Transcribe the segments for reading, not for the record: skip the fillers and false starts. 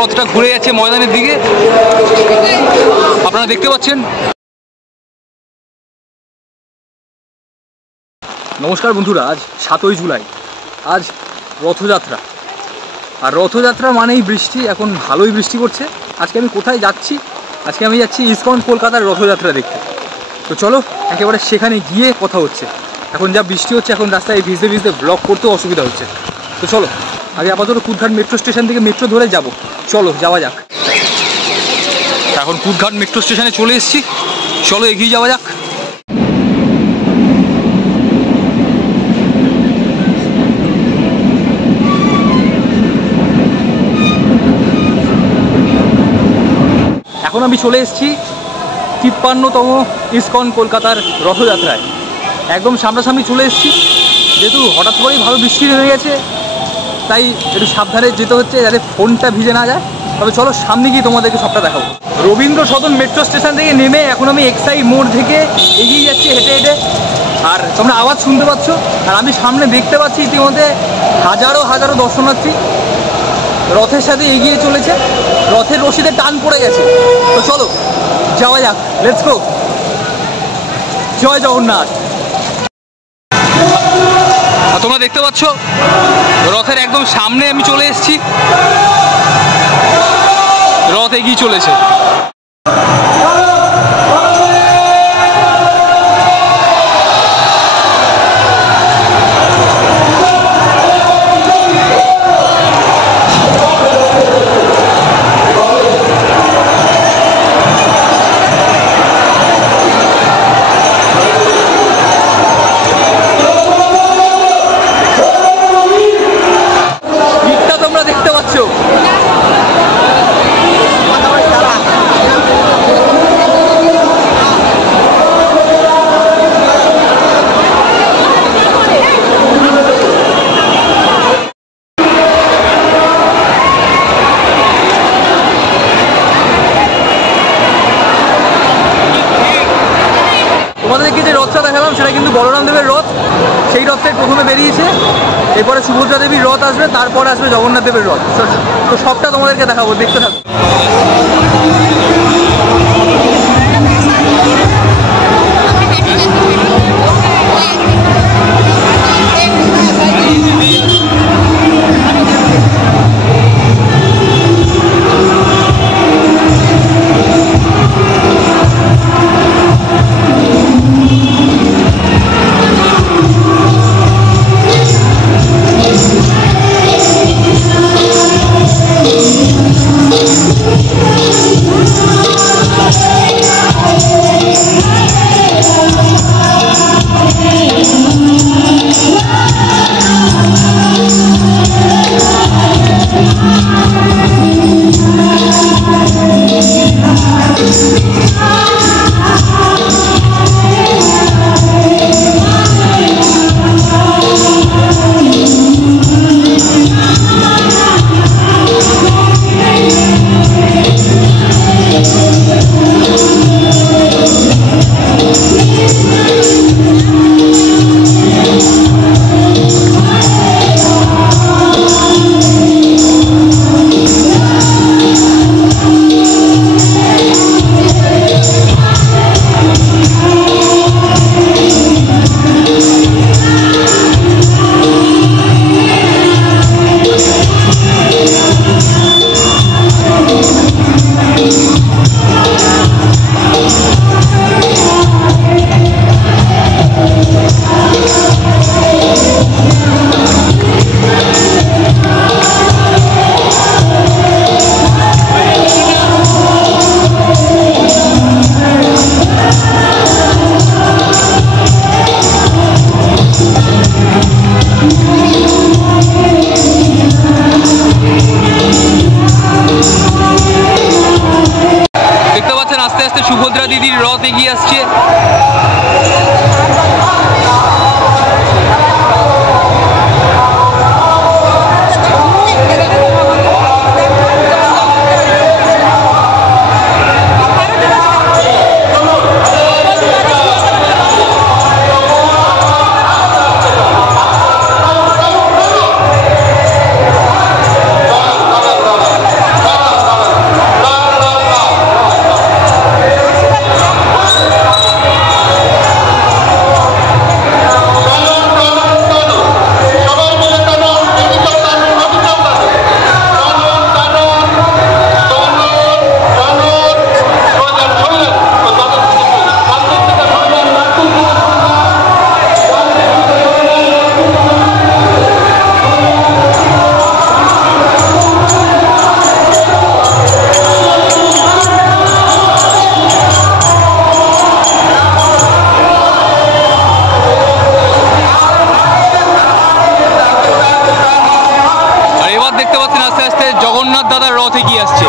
রথটা ঘুরে যাচ্ছে ময়দানের দিকে, আপনারা দেখতে পাচ্ছেন। নমস্কার বন্ধুরা, আজ 7ই জুলাই, আজ রথযাত্রা। আর রথযাত্রা মানেই বৃষ্টি, এখন ভালোই বৃষ্টি করছে। আজকে আমি কোথায় যাচ্ছি? আজকে আমি যাচ্ছি ইসকন কলকাতার রথযাত্রা দেখতে। তো চলো একেবারে সেখানে গিয়ে কথা হচ্ছে। এখন যা বৃষ্টি হচ্ছে, এখন রাস্তায় ভিজতে ভিজতে ব্লগ করতেও অসুবিধা হচ্ছে। তো চলো আগে আপাতত কুদঘাট মেট্রো স্টেশন থেকে মেট্রো ধরে যাব। চলো যাওয়া যাক। এখন কুদঘাট মেট্রো স্টেশনে চলে এসেছি, চলো এগিয়ে যাওয়া যাক। এখন আমি চলে এসেছি 53তম ইসকন কলকাতার রথযাত্রায়। একদম সামনাসামনি চলে এসেছি। যেহেতু হঠাৎ করেই ভালো বৃষ্টি হয়ে গেছে, তাই একটু সাবধানে যেতে হচ্ছে যাতে ফোনটা ভিজে না যায়। তবে চলো সামনে গিয়ে তোমাদেরকে সবটা দেখাবো। রবীন্দ্র সদন মেট্রো স্টেশন থেকে নেমে এখন আমি এক্সাই মোড় থেকে এগিয়ে যাচ্ছি হেঁটে হেঁটে। আর তোমরা আওয়াজ শুনতে পাচ্ছ, আর আমি সামনে দেখতে পাচ্ছি ইতিমধ্যে হাজারো হাজারো দর্শনার্থী রথের সাথে এগিয়ে চলেছে। রথের রশিতে টান পড়ে গেছে। তো চলো যাওয়া যাক, লেটস গো। জয় জগন্নাথ। তোমরা দেখতে পাচ্ছ রথের একদম সামনে আমি চলে এসেছি। রথ এগিয়ে চলেছে। তোমাদেরকে যে রথটা দেখালাম সেটা কিন্তু বলরাম দেবের রথ। সেই রথটাই প্রথমে বেরিয়েছে, এরপরে সুভদ্রা দেবীর রথ আসবে, তারপরে আসবে জগন্নাথ দেবের রথ। তো সবটা তোমাদেরকে দেখাবো, দেখতে থাকো। সুভদ্রা দিদির রথ এগিয়ে আসছে। দেখতে পাচ্ছেন আস্তে আস্তে জগন্নাথ দাদার রথ এগিয়ে আসছে।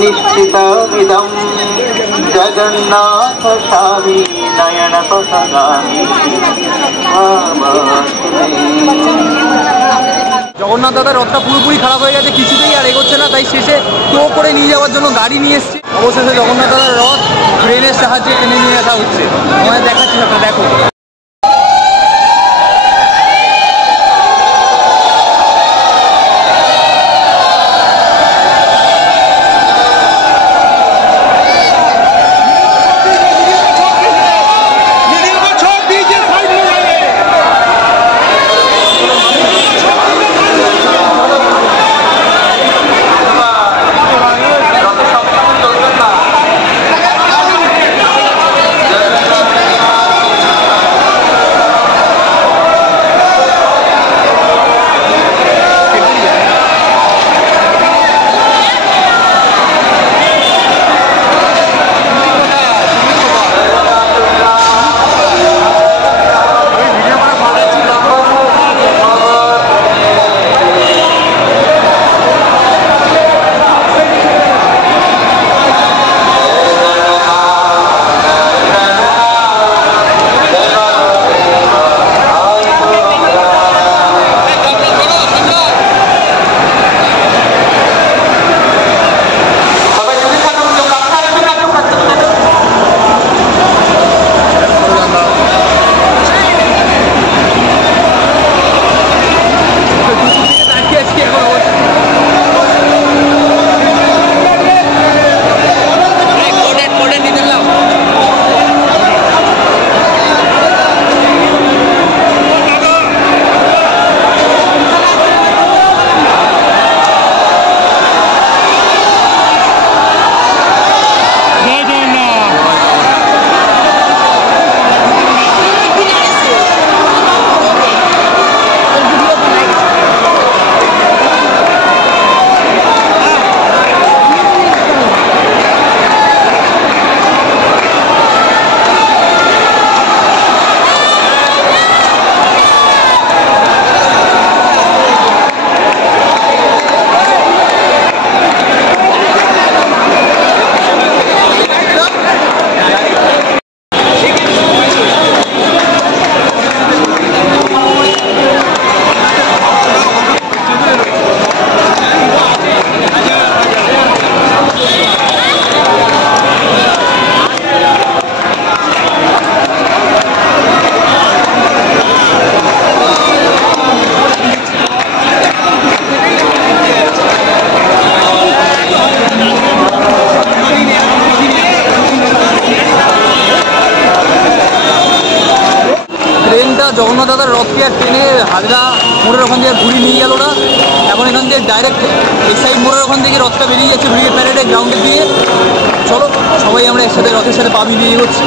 निश्चितमिदं जगन्नाथ स्वामी नयन पथगामी জগন্নাথ দাদার রথটা পুরোপুরি খারাপ হয়ে গেছে, কিছুতেই আর এগোচ্ছে না, তাই শেষে টো করে নিয়ে যাওয়ার জন্য গাড়ি নিয়ে এসছে। অবশেষে জগন্নাথ দাদার রথ ট্রেনের সাহায্যে টেনে নিয়ে আসা হচ্ছে। তোমায় দেখাচ্ছি না, দেখো। জগন্নাথ দাদার রথকে আর ট্রেনে হাজরা মোড়ের ওখান থেকে ঘুরিয়ে নিয়ে গেল না। এখন এখান থেকে ডাইরেক্ট এক্সাইড মোড়ের ওখান থেকে রথটা বেরিয়ে যাচ্ছে ব্রিগেড প্যারেডের গ্রাউন্ডের দিয়ে। চলো সবাই আমরা একসাথে রথের সাথে পা মিলিয়ে এগোচ্ছি।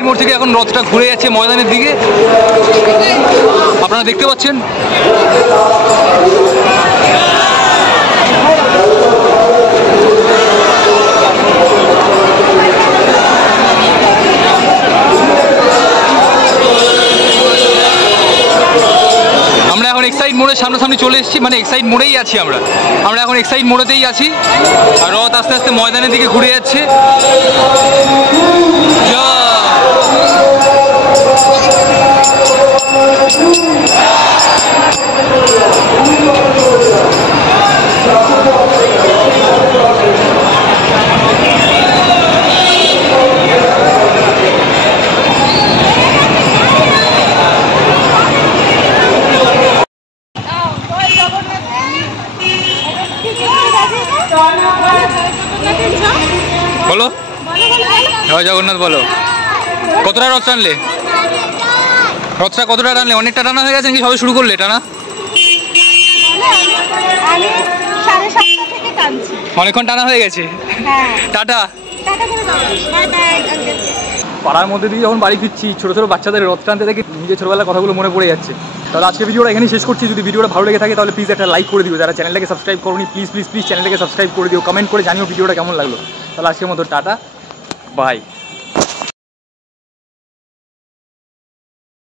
এক্সাইড মোড় থেকে এখন রথটা ঘুরে যাচ্ছে ময়দানের দিকে, আপনারা দেখতে পাচ্ছেন। আমরা এখন এক্সাইড মোড়ের সামনাসামনি চলে এসেছি, মানে এক্সাইড মোড়েই আছি আমরা এখন এক্সাইড মোড়েতেই আছি। আর রথ আস্তে আস্তে ময়দানের দিকে ঘুরে যাচ্ছে। বলো জয় জগন্নাথ বলো। কতটা রথ টানলে? রথটা কতটা টানলে? অনেকটা টানা হয়ে গেছে নাকি সবে শুরু করলে টানা? অনেকক্ষণ টানা হয়ে গেছে। টাটা। পাড়ার মধ্যে দিয়ে যখন বাড়ি ফিরছি, ছোটো ছোটো বাচ্চাদের রথ টানতে দেখে নিজের ছোটোবেলার কথাগুলো মনে পড়ে যাচ্ছে। তাহলে আজকে ভিডিওটা এখানেই শেষ করছি। যদি ভিডিওটা ভালো লেগে থাকে তাহলে প্লিজ একটা লাইক করে দিও। যারা চ্যানেলটাকে সাবস্ক্রাইব করোনি প্লিজ প্লিজ প্লিজ চ্যানেলটাকে সাবস্ক্রাইব করে দিও। কমেন্ট করে জানিও ভিডিওটা কেমন লাগলো। তাহলে আজকের মতো টাটা, বাই।